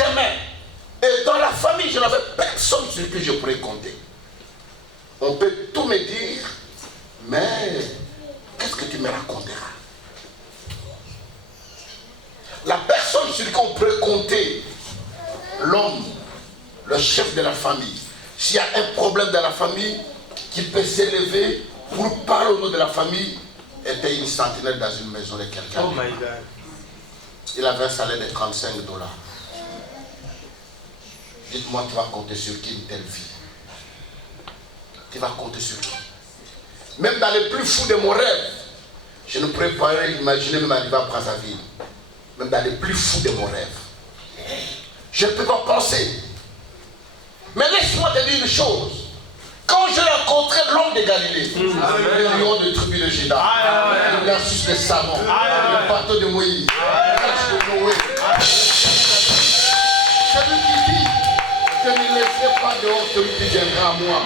tes mains. Et dans la famille, je n'avais personne sur qui je pourrais compter. On peut tout me dire, mais qu'est-ce que tu me raconteras? La personne sur qui on peut compter, l'homme, le chef de la famille, s'il y a un problème dans la famille, qui peut s'élever pour parler au nom de la famille, était une sentinelle dans une maison de quelqu'un. Oh my God. Il avait un salaire de $35. Dites-moi, tu vas compter sur qui une telle vie? Tu vas compter sur qui? Même dans les plus fous de mon rêve, je ne pourrais pas imaginer même arriver à Brazzaville. Même dans les plus fous de mon rêve. Je ne peux pas penser. Mais laisse-moi te dire une chose. Quand j'ai rencontré l'homme de Galilée, le lion de tribu de Juda, le versus de Salomon, le bateau de Moïse, l'arche de Noé, celui qui dit que ne laissez pas dehors celui qui viendra à moi.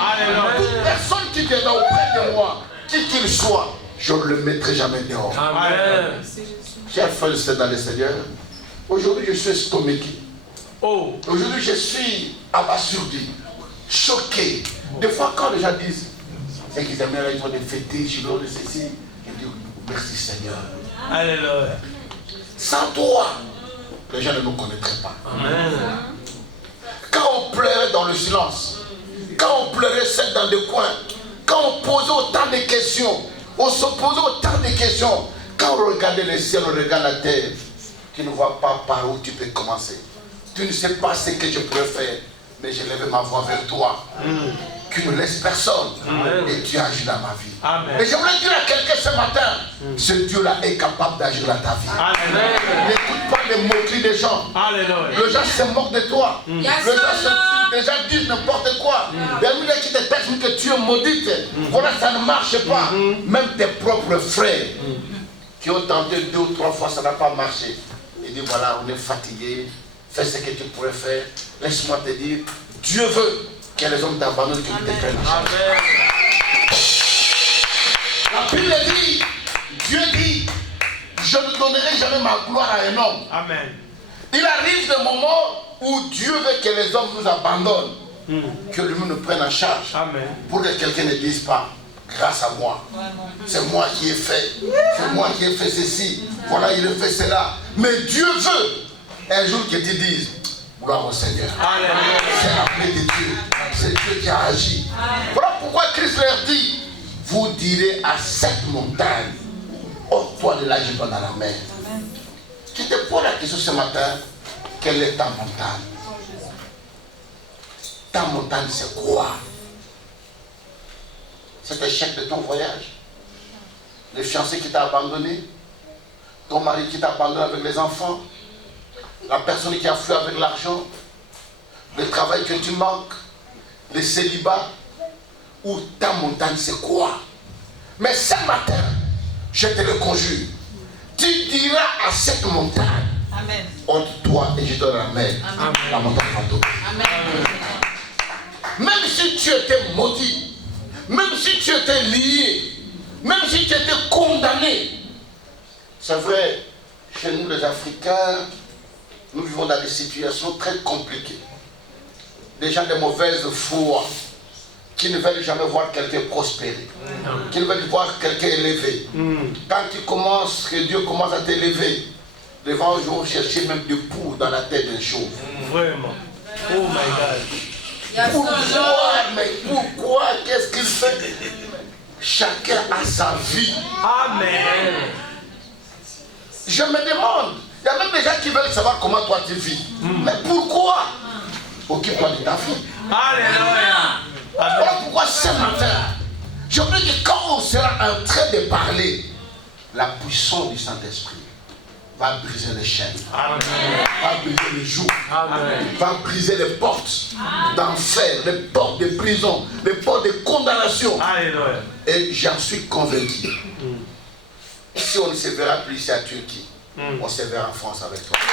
Toute personne qui viendra auprès de moi, qui qu'il soit, je ne le mettrai jamais dehors. Amen. Chers frères et sœurs dans le Seigneur, aujourd'hui je suis estomaqué. Aujourd'hui je suis abasourdi, choqué. Des fois quand les gens disent c'est qu'ils aimeraient être des fétiches, de ceci, je dis merci Seigneur. Alléluia. Sans toi, les gens ne nous connaîtraient pas. Amen. Quand on pleurait dans le silence, quand on pleurait seul dans des coins, quand on posait autant de questions, on se posait autant de questions, quand on regardait le ciel, on regarde la terre, tu ne vois pas par où tu peux commencer. Tu ne sais pas ce que je pourrais faire, mais j'ai levé ma voix vers toi. Tu ne laisses personne. Amen. Et tu agis dans ma vie. Amen. Et je voulais dire à quelqu'un ce matin, ce Dieu-là est capable d'agir dans ta vie. Amen. N'écoute pas les moqueries des gens. Alléluia. Les gens se moquent de toi. Les gens disent n'importe quoi. Les gens qui te disent que tu es maudite. Voilà, ça ne marche pas. Même tes propres frères qui ont tenté 2 ou 3 fois, ça n'a pas marché. Ils disent voilà, on est fatigué. Fais ce que tu pourrais faire. Laisse-moi te dire, Dieu veut que les hommes t'abandonnent, que tu te prennes en charge. La Bible dit, Dieu dit, je ne donnerai jamais ma gloire à un homme. Amen. Il arrive des moments où Dieu veut que les hommes nous abandonnent, que lui nous prenne en charge. Amen. Pour que quelqu'un ne dise pas, grâce à moi, c'est moi qui ai fait, c'est moi qui ai fait ceci, voilà, il a fait cela. Mais Dieu veut un jour que tu dises, gloire au Seigneur. C'est la paix de Dieu. C'est Dieu qui a agi. Voilà pourquoi Christ leur dit, vous direz à cette montagne, ôte-toi de là, je vais dans la mer. Je te pose la question ce matin, quelle est ta montagne? Ta montagne c'est quoi? C'est l'échec de ton voyage? Le fiancé qui t'a abandonné? Ton mari qui t'a abandonné avec les enfants? La personne qui a fui avec l'argent, le travail que tu manques, le célibat, ou ta montagne c'est quoi? Mais ce matin, je te le conjure, tu diras à cette montagne, ôte-toi et je te la mets, la montagne fantôme. Même si tu étais maudit, même si tu étais lié, même si tu étais condamné, c'est vrai, chez nous les Africains, nous vivons dans des situations très compliquées. Des gens de mauvaise foi qui ne veulent jamais voir quelqu'un prospérer, qui ne veulent voir quelqu'un élevé. Quand tu commences, que Dieu commence à t'élever, les gens vont chercher même des poux dans la tête d'un chauve. Vraiment. Oh my God. Pourquoi? Qu'est-ce qu'il fait? Chacun a sa vie. Amen. Je me demande, il y a même des gens qui veulent savoir comment toi tu vis. Mais pourquoi? Occupe-toi de ta vie. Alléluia. Voilà pourquoi ce matin, je veux dire que quand on sera en train de parler, la puissance du Saint-Esprit va briser les chaînes, va briser les joues, va briser les portes d'enfer, les portes de prison, les portes de condamnation. Alléluia. Et j'en suis convaincu. Si on ne se verra plus ici à Turquie, on se verra en France avec toi. On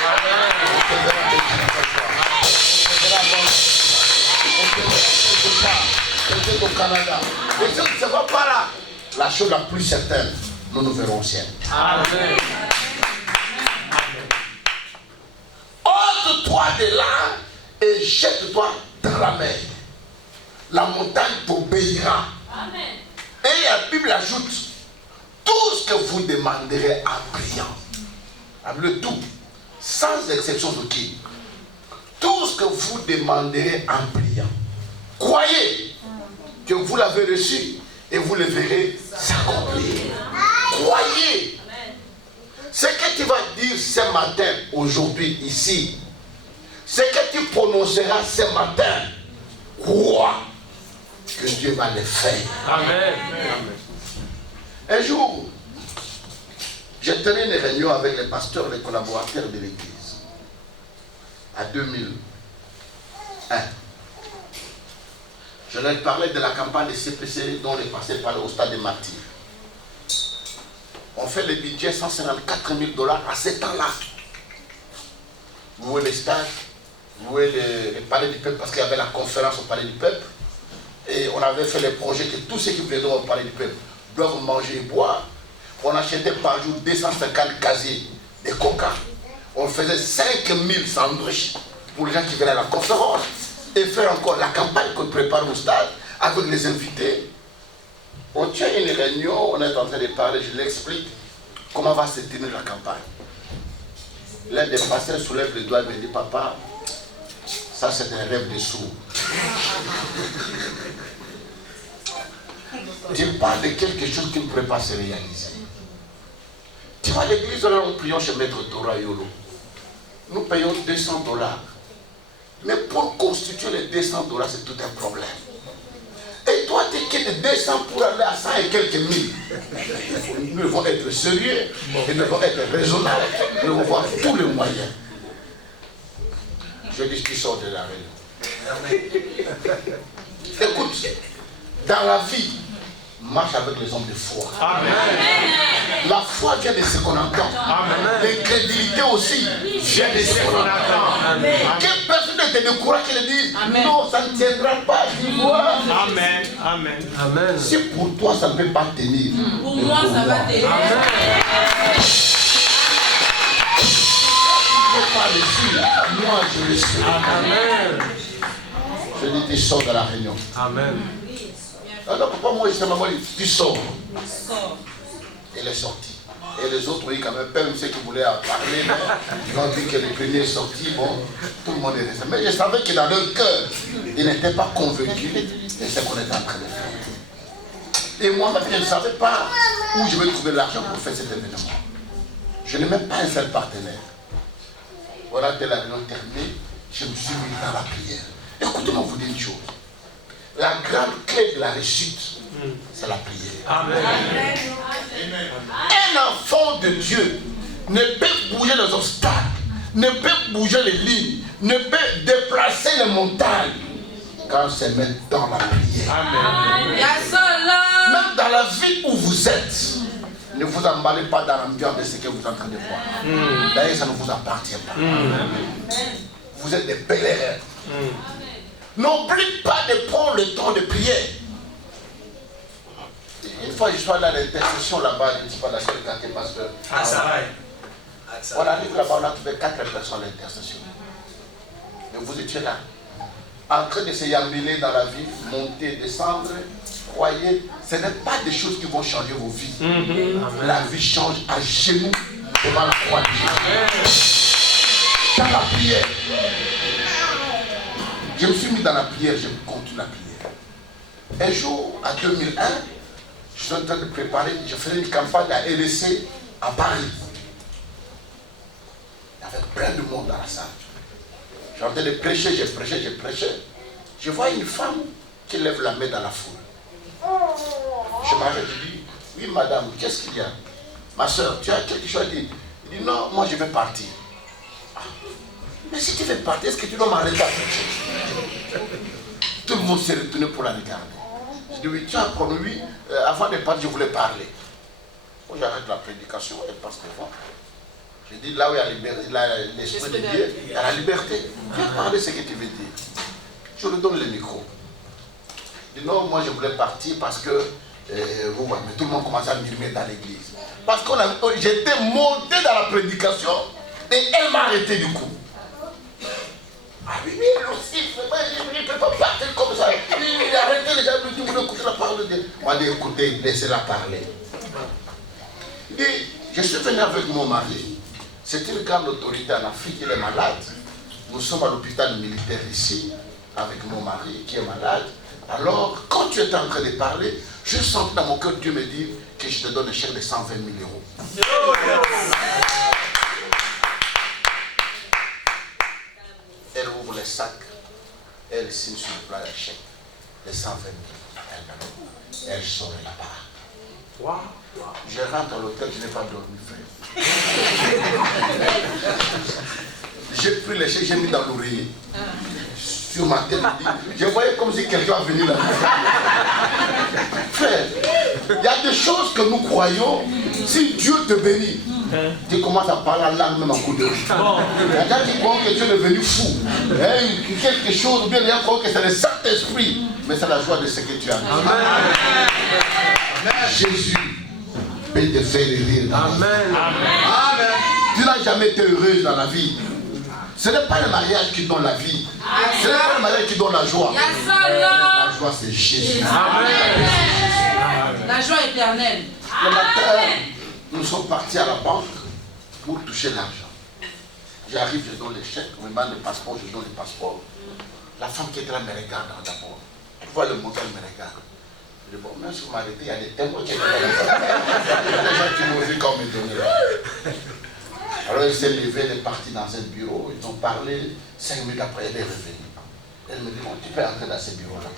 se verra en Belgique avec toi. On se verra peut-être au Canada. Et si on ne se voit pas là, la chose la plus certaine, nous nous verrons au ciel. Amen. Ôte-toi Va de là et jette-toi dans la mer. La montagne t'obéira. Amen. Et la Bible ajoute, tout ce que vous demanderez en priant, le tout, sans exception de qui, tout ce que vous demanderez en priant, croyez que vous l'avez reçu et vous le verrez s'accomplir. Croyez. Ce que tu vas dire ce matin, aujourd'hui, ici, ce que tu prononceras ce matin, crois que Dieu va le faire. Amen. Un jour, j'ai tenu une réunion avec les pasteurs, les collaborateurs de l'église, à 2001. Je leur parlais de la campagne de CPC dont les pasteurs parlaient au stade des martyrs. On fait le budget $154 000 à ce temps-là. Vous voyez les stades, vous voyez le palais du peuple, parce qu'il y avait la conférence au palais du peuple. Et on avait fait les projets que tous ceux qui venaient au palais du peuple doivent manger et boire. On achetait par jour 250 casiers de coca. On faisait 5000 sandwichs pour les gens qui venaient à la conférence. Et faire encore la campagne qu'on prépare au stade avec les invités. On tient une réunion, on est en train de parler, je l'explique comment va se tenir la campagne. L'un des pasteurs soulève le doigt et me dit, papa, ça c'est un rêve de sourd. Tu parles de quelque chose qui ne pourrait pas se réaliser. Tu vas à l'église, nous prions chez Maître Dora Yolo. Nous payons $200. Mais pour constituer les $200, c'est tout un problème. Et toi, tu quittes 200 pour aller à 100 et quelques mille. Nous devons être sérieux, et nous devons être raisonnables, nous devons voir tous les moyens. Je dis, tu sors de la réunion. Écoute, dans la vie, marche avec les hommes de foi. Amen. La foi vient de ce qu'on entend. L'incrédulité aussi vient de ce qu'on entend. Que personne ne te décourage et te dise non, ça ne tiendra pas. Amen. Amen. Amen. Si pour toi ça ne peut pas tenir, pour moi ça va tenir. Moi je le sais. Amen. Je dis tu sors de la réunion. Amen. Alors papa, moi j'étais maman, tu sors. Elle est sortie. Et les autres, oui, quand même ceux qui voulaient en parler, mais ils ont dit que le premier est sorti, bon, tout le monde est resté. Mais je savais que dans leur cœur, ils n'étaient pas convaincus de ce qu'on était en train de faire. Et moi-même, je ne savais pas où je vais trouver l'argent pour faire cet événement. Je n'ai même pas un seul partenaire. Voilà, dès la réunion terminée, je me suis mis dans la prière. Écoutez-moi vous dire une chose. La grande clé de la réussite, c'est la prière. Amen. Un enfant de Dieu ne peut bouger les obstacles, ne peut bouger les lignes, ne peut déplacer les montagnes quand c'est même dans la prière. Amen. Même dans la vie où vous êtes, ne vous emballez pas dans l'ambiance de ce que vous êtes en train de voir. D'ailleurs, ça ne vous appartient pas. Vous êtes des pèlerins. N'oublie pas de prendre le temps de prier. Une fois, je suis allé à l'intercession là-bas, je ne sais pas laquelle quartier pasteur. On arrive là-bas, on a trouvé 4 personnes à l'intercession. Mais vous étiez là, en train de se yambeler dans la vie, monter, descendre. Croyez, ce n'est pas des choses qui vont changer vos vies. La vie change à genoux devant la croix de Jésus. Dans la prière. Je me suis mis dans la prière, je continue la prière. Un jour, en 2001, je suis en train de préparer, je faisais une campagne à LSC à Paris. Il y avait plein de monde dans la salle. J'ai en train de prêcher, j'ai prêché. Je vois une femme qui lève la main dans la foule. Je m'arrête, je dis, oui madame, qu'est-ce qu'il y a? Ma soeur, tu as quelque chose à dire? Il dit, non, moi je vais partir. Mais si tu veux partir, est-ce que tu dois m'arrêter à prêcher? Tout le monde s'est retourné pour la regarder. Je dis, oui, tu as promis, oui. Avant de partir, je voulais parler. Moi, j'arrête la prédication, elle passe devant. Je dis, là où il y a l'esprit de Dieu, il y a la liberté. Viens parler ce que tu veux dire. Je lui donne le micro. Je dis, non, moi je voulais partir parce que, vous voyez, tout le monde commençait à murmurer dans l'église. Parce que j'étais monté dans la prédication et elle m'a arrêté du coup. Ah oui, lui aussi, il ne peut pas partir comme ça. Il a arrêté les gens, il voulait écouter la parole de Dieu. On dit écoutez, laissez-la parler. Il dit, je suis venu avec mon mari. C'est une grande autorité en Afrique, il est malade. Nous sommes à l'hôpital militaire ici, avec mon mari qui est malade. Alors, quand tu étais en train de parler, je sens dans mon cœur, Dieu me dit que je te donne un chèque de 120 000 euros. Elle ouvre les sacs, elle signe sur le plat le chèque, les 120 000. Elle sort là-bas. Wow. Je rentre à l'hôtel, je n'ai pas dormi, frère. J'ai pris les chèques, j'ai mis dans l'oreiller. Sur ma tête, je voyais comme si quelqu'un venait là. Frère, il y a des choses que nous croyons, si Dieu te bénit, tu commences à parler la langue même en coup de rue. Il y a des gens qui croient que Dieu est devenu fou. Quelque chose, ou bien les gens croient que c'est le Saint-Esprit, mais c'est la joie de ce que tu as. Jésus peut te faire rire. Amen. Amen. Tu n'as jamais été heureuse dans la vie. Ce n'est pas le mariage qui donne la vie. Ce n'est pas le mariage qui donne la joie. La joie, c'est Jésus. Amen. La joie éternelle. Le matin, nous sommes partis à la banque pour toucher l'argent. J'arrive, je donne les chèques, on me demande le passeport, je donne le passeport. La femme qui était là me regarde d'abord. Elle voit le montant, elle me regarde. Je dis, bon, même si vous m'arrêtez, il y a des témoins qui étaient là. Il y a des gens qui m'ont vu quand on me donnait là. Alors elle s'est levée, elle est partie dans un bureau, ils ont parlé, 5 minutes après elle est revenue. Elle me dit, bon, tu peux entrer dans ce bureau-là.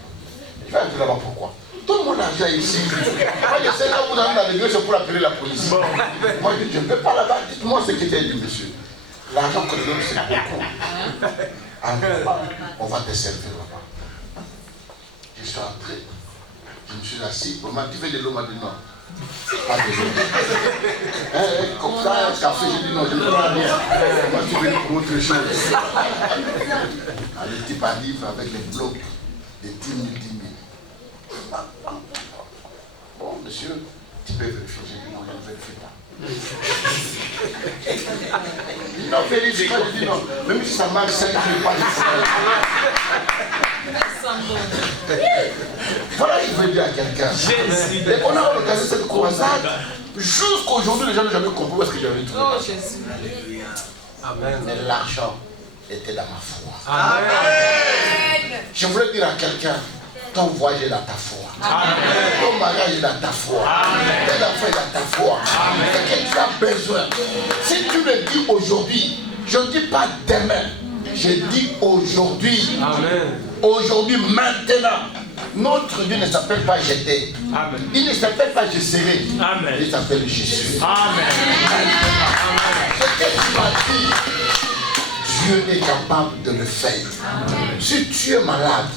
Je vais entrer là-bas, pourquoi? Tout mon argent ici. Moi je sais là, vous allez dans le bureau, c'est pour appeler la police. Moi je dis, je ne peux pas là-bas, dites-moi ce que tu as dit, monsieur. L'argent que je donne, c'est beaucoup. Alors, on va te servir là-bas. Je suis entré, je me suis assis, on m'a dit, tu veux de l'eau, m'a dit non. Pas de l'eau. Comme ça, un café, j'ai dit non, je ne prends rien. Moi, tu veux pour autre chose. Le type arrive avec les blocs de 10 000, 10 000. Bon, monsieur, tu peux vérifier. J'ai dit non, je ne vérifie pas. Non, vérifie pas, je dis non. Même si ça marche 5 000 pas, voilà ce que je veux dire à quelqu'un. Et on a organisé cette croisade. Jusqu'aujourd'hui, les gens n'ont jamais compris où est-ce que j'avais trouvé. Oh Jésus. Amen. Mais l'argent était dans ma foi. Amen. Je voulais dire à quelqu'un, ton voyage est dans ta foi. Amen. Ton mariage est dans ta foi. Tes enfants est dans ta foi. Ce que tu as besoin. Si tu le dis aujourd'hui, je ne dis pas demain. Je dis aujourd'hui. Amen. Aujourd'hui, maintenant. Notre Dieu ne s'appelle pas jeter. Amen. Il ne s'appelle pas je serai. Amen. Il s'appelle Jésus. Amen. Ce que tu m'as dit, Dieu est capable de le faire. Amen. Si tu es malade,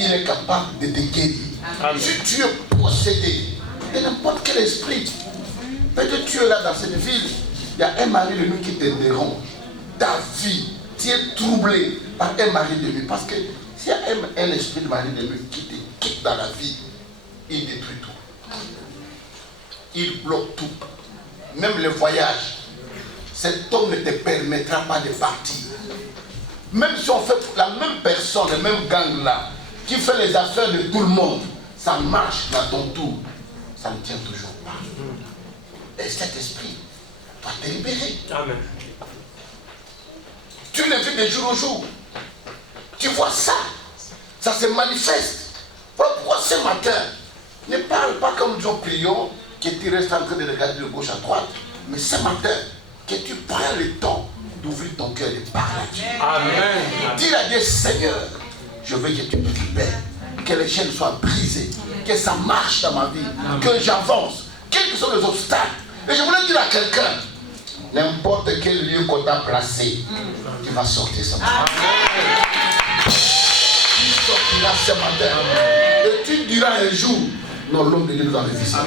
il est capable de te guérir. Amen. Si tu es possédé de n'importe quel esprit, peut-être tu es là dans cette ville, il y a un mari de nuit qui te dérange. Ta vie, tu es troublé par un mari de nuit. Parce que s'il y a un esprit de mari de nuit qui te quitte dans la vie, il détruit tout. Il bloque tout. Même le voyage. Cet homme ne te permettra pas de partir. Même si on fait la même personne, le même gang là, qui fait les affaires de tout le monde, ça marche dans ton tour. Ça ne tient toujours pas. Et cet esprit va te libérer. Amen. Tu le vis de jour au jour. Tu vois ça. Ça se manifeste. Voilà pourquoi ce matin, ne parle pas comme nous prions, que tu restes en train de regarder de gauche à droite. Mais ce matin, que tu prends le temps d'ouvrir ton cœur et de parler à Dieu. Amen. Dis à Dieu, Seigneur, je veux que tu me libères, que les chaînes soient brisées, que ça marche dans ma vie, que j'avance, quels que soient les obstacles. Et je voulais dire à quelqu'un, n'importe quel lieu qu'on t'a placé, tu vas sortir ce matin. Tu sortiras ce matin. Et tu diras un jour, non, l'homme de Dieu nous a visité.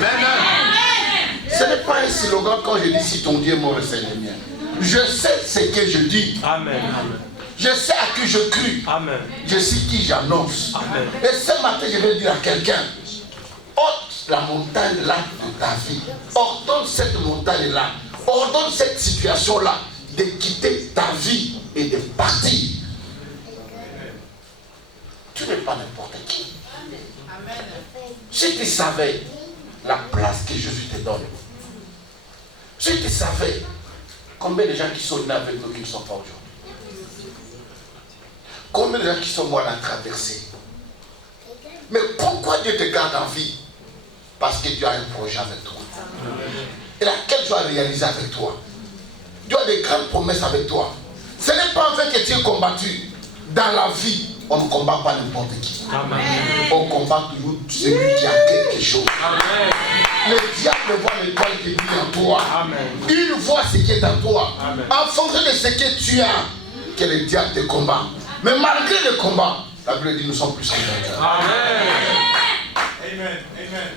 Ce n'est pas un slogan quand je dis si ton Dieu est mort, c'est le mien. Je sais ce que je dis. Amen. Je sais à qui je crie. Amen. Je sais qui j'annonce. Amen. Et ce matin, je vais dire à quelqu'un, ôte la montagne là de ta vie. Ordonne cette montagne là. Ordonne cette situation là de quitter ta vie et de partir. Tu n'es pas n'importe qui. Amen. Si tu savais la place que Jésus te donne, si tu savais combien de gens qui sont nés avec nous qui ne sont pas aujourd'hui, combien de gens qui sont morts à la traversée. Mais pourquoi Dieu te garde en vie? Parce que Dieu a un projet avec toi. Et laquelle tu as réalisé avec toi. Dieu a des grandes promesses avec toi. Ce n'est pas en fait que tu es combattu. Dans la vie, on ne combat pas n'importe qui. Amen. On combat toujours celui qui a quelque chose. Amen. Le diable voit l'étoile qui brille en toi. Amen. Il voit ce qui est en toi. Amen. En fonction de ce que tu as, que le diable te combat. Mais malgré le combat, la Bible dit nous sommes plus que vainqueurs. Amen. Amen.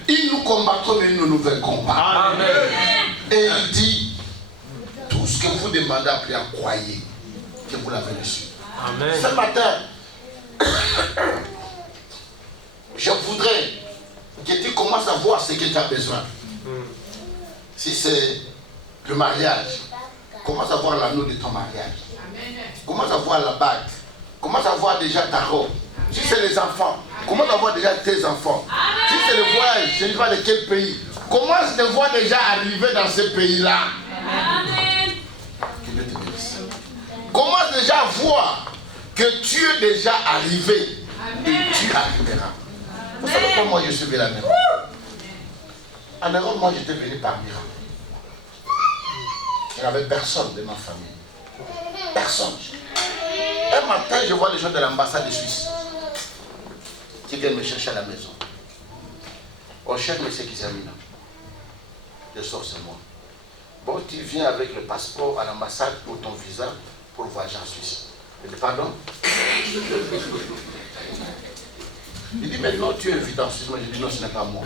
Il nous combattra, mais nous nous vaincrons pas. Amen. Et il dit, tout ce que vous demandez à prier, croyez que vous l'avez reçu. Amen. Ce matin, je voudrais que tu commences à voir ce que tu as besoin. Si c'est le mariage, commence à voir l'anneau de ton mariage. Commence à voir la bague. Commence à voir déjà ta robe. Si c'est les enfants, commence à voir déjà tes enfants. Si c'est le voyage, je ne sais pas de quel pays. Commence à te voir déjà arriver dans ce pays-là. Amen. Que Dieu te bénisse. Commence déjà à voir que tu es déjà arrivé. Amen. Et tu arriveras. Vous savez pourquoi moi je suis venu à Europe? En Europe, moi j'étais venu par miracle. Je n'avais personne de ma famille. Personne. Un matin, je vois les gens de l'ambassade de Suisse qui viennent me chercher à la maison. On cherche M. Kizamina. Je sors, c'est moi. Bon, tu viens avec le passeport à l'ambassade pour ton visa pour voyager en Suisse. Je dis, pardon? Il dit, mais non, tu es invité en Suisse. Moi, je dis, non, ce n'est pas moi.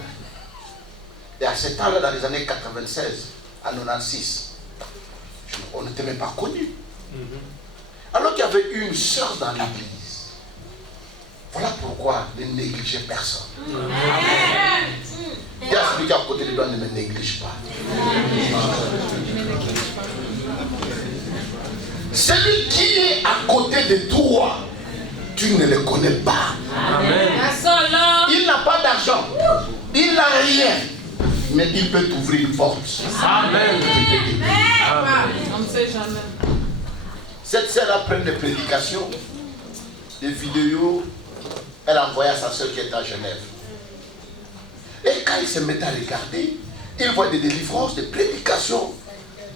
Et à ce temps-là, dans les années 96, à 96, on n'était même pas connus. Alors qu'il y avait une sœur dans l'église. Voilà pourquoi ne négligez personne. Il y a celui qui est à côté de toi, ne me néglige pas. Celui qui est à côté de toi, tu ne le connais pas. Amen. Il n'a pas d'argent, il n'a rien, mais il peut t'ouvrir une porte. Amen. On ne sait jamais. Cette sœur a pris des prédications, des vidéos, elle a envoyé à sa sœur qui est à Genève. Et quand il se met à regarder, il voit des délivrances, des prédications.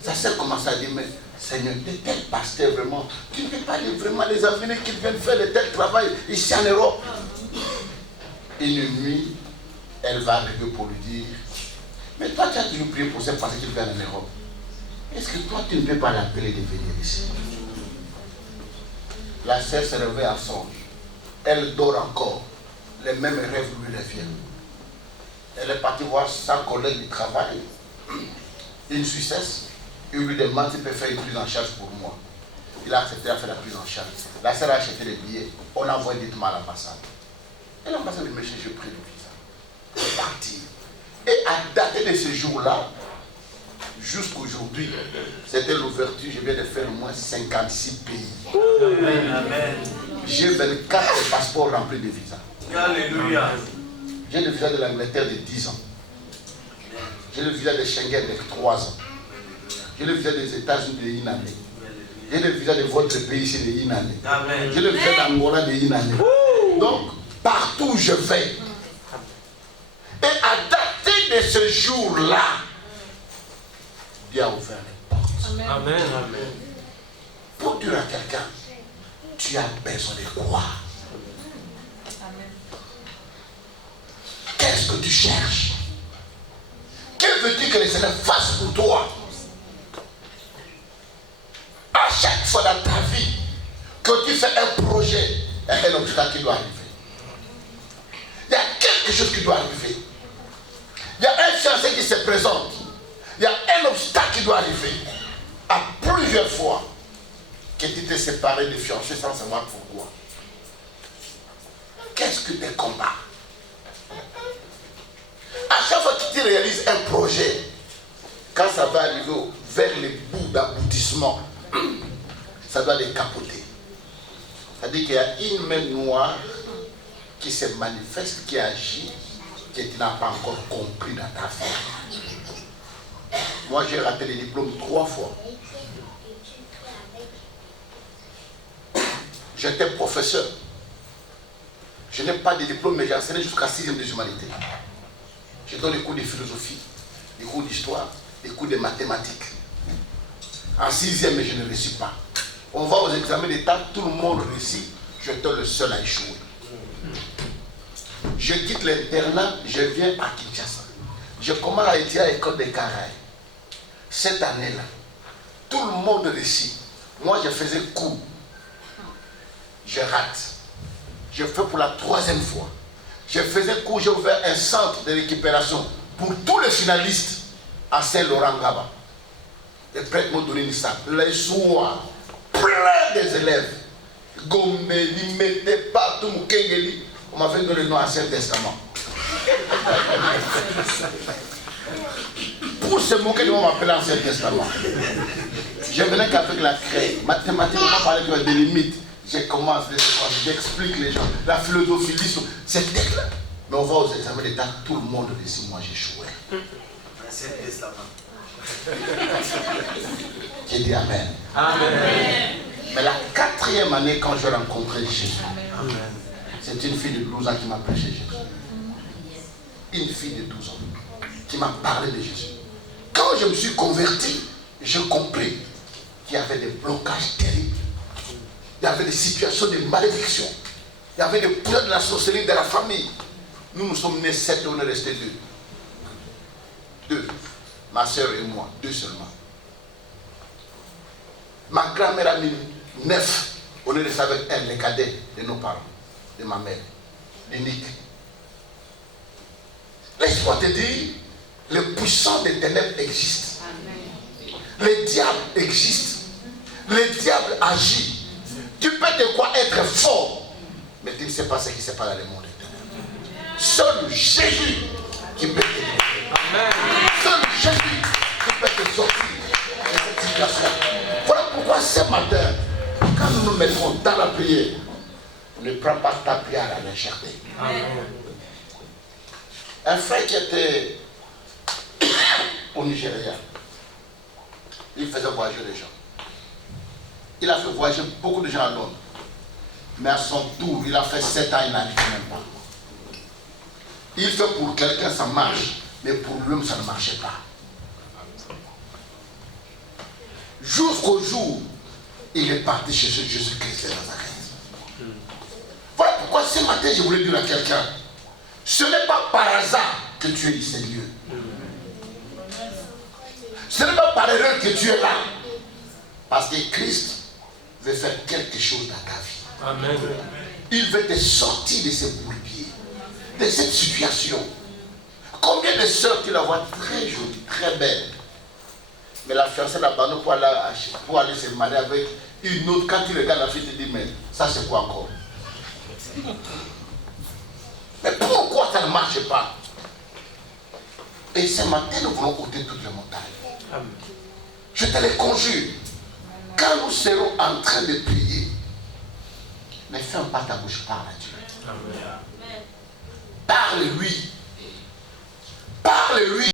Sa sœur commence à dire, mais Seigneur, de tel pasteur vraiment, tu ne peux pas vraiment les amener qu'ils viennent faire de tel travail ici en Europe. Une nuit, elle va arriver pour lui dire, mais toi tu as toujours prié pour cette pasteur qu'il vient en Europe. Est-ce que toi tu ne peux pas l'appeler de venir ici? La sœur se réveille en songe. Elle dort encore. Les mêmes rêves lui reviennent. Elle est partie voir sa collègue du travail, une Suissesse. Il lui demande s'il peut faire une prise en charge pour moi. Il a accepté de faire la prise en charge. La sœur a acheté les billets. On a envoyé directement à l'ambassade. Et l'ambassade lui dit, monsieur, j'ai pris le visa. Elle est partie. Et à dater de ce jour-là, jusqu'aujourd'hui, c'était l'ouverture, je viens de faire au moins 56 pays. Amen. J'ai 24 passeports remplis de visas. Alléluia. J'ai le visa de l'Angleterre de 10 ans. J'ai le visa de Schengen de 3 ans. J'ai le visa des États-Unis de 1 année. J'ai le visa de votre pays ici de 1 année. J'ai le visa d'Angola de 1 année. Donc, partout où je vais. Et à dater de ce jour-là, Dieu a ouvert les portes. Amen. Amen. Amen. Pour dire à quelqu'un, tu as besoin de croire. Qu'est-ce que tu cherches? Que veux-tu que le Seigneur fasse pour toi? À chaque fois dans ta vie que tu fais un projet, il y a un obstacle qui doit arriver. Il y a quelque chose qui doit arriver. Il y a un fiancé qui se présente. Il y a un obstacle qui doit arriver. À plusieurs fois que tu t'es séparé de fiancé sans savoir pourquoi. Qu'est-ce que tes combats? À chaque fois que tu réalises un projet, quand ça va arriver vers les bouts d'aboutissement, ça doit les capoter. C'est-à-dire qu'il y a une main noire qui se manifeste, qui agit, que tu n'as pas encore compris dans ta vie. Moi, j'ai raté les diplômes 3 fois. J'étais professeur. Je n'ai pas de diplôme, mais j'ai enseigné jusqu'à 6e des humanités. Je donne des cours de philosophie, des cours d'histoire, des cours de mathématiques. En 6e, mais je ne réussis pas. On va aux examens d'État, tout le monde réussit. J'étais le seul à échouer. Je quitte l'internat, je viens à Kinshasa. Je commence à étudier à l'école des Caraïbes. Cette année-là, tout le monde réussit. Moi, je faisais cours. Je rate. Je fais pour la 3e fois. Je faisais cours, j'ai ouvert un centre de récupération pour tous les finalistes à Saint-Laurent-Gaba. Les prêtres m'ont donné une salle. Les soirs, plein des élèves. Gombeli, mettez partout, Mukengeli. On m'a fait donner le nom à Ancien Testament. Pour se moquer de moi, on m'appelait Ancien Testament. Je venais qu'avec la craie. Mathématiquement, on parlait que des limites. Je commence, j'explique les gens. La philosophie, l'histoire, c'est clair. Mais on va aux examens d'État, tout le monde réussit. Moi, j'échouais. Ancien Testament. J'ai dit Amen. Amen. Mais la 4e année, quand j'ai rencontré Jésus, Amen. c'est une fille de 12 ans qui m'a prêché Jésus. Une fille de 12 ans qui m'a parlé de Jésus. Quand je me suis converti, j'ai compris qu'il y avait des blocages terribles. Il y avait des situations de malédiction. Il y avait des pouvoirs de la sorcellerie de la famille. Nous sommes nés 7 et on est restés 2. 2. Ma soeur et moi, 2 seulement. Ma grand-mère a mis 9. On est restés avec elle, les cadets de nos parents, de ma mère, l'unique. Laisse-moi te dire, le puissant des ténèbres existe. Le diable existe. Le diable agit. Tu peux te croire être fort, mais tu ne sais pas ce qui se passe dans le monde. Seul Jésus qui peut t'aider. Seul Jésus qui peut te sortir de cette situation. Voilà pourquoi ce matin, quand nous nous mettons dans la prière, ne prends pas ta prière à la légèreté. Un frère qui était au Nigeria, il faisait voyager les gens. Il a fait voyager beaucoup de gens à Londres. Mais à son tour, il a fait 7 ans, il n'arrive même pas. Il fait pour quelqu'un, ça marche. Mais pour lui-même, ça ne marchait pas. Jusqu'au jour, il est parti chez Jésus-Christ de Nazareth. Voilà pourquoi ce matin, je voulais dire à quelqu'un, ce n'est pas par hasard que tu es ici, Dieu. Ce n'est pas par erreur que tu es là. Parce que Christ veut faire quelque chose dans ta vie. Amen. Il veut te sortir de ce bourbier, de cette situation. Combien de sœurs tu la vois très jolie, très belle, mais la fiancée là-bas pour aller se marier avec une autre. Quand tu regardes la fille, tu te dis, mais ça c'est quoi encore? Mais pourquoi ça ne marche pas? Et ce matin, nous voulons ôter toutes les montagnes. Amen. Je te les conjure. Quand nous serons en train de prier, ne ferme pas ta bouche, parle à Dieu. Amen. Parle-lui. Parle-lui.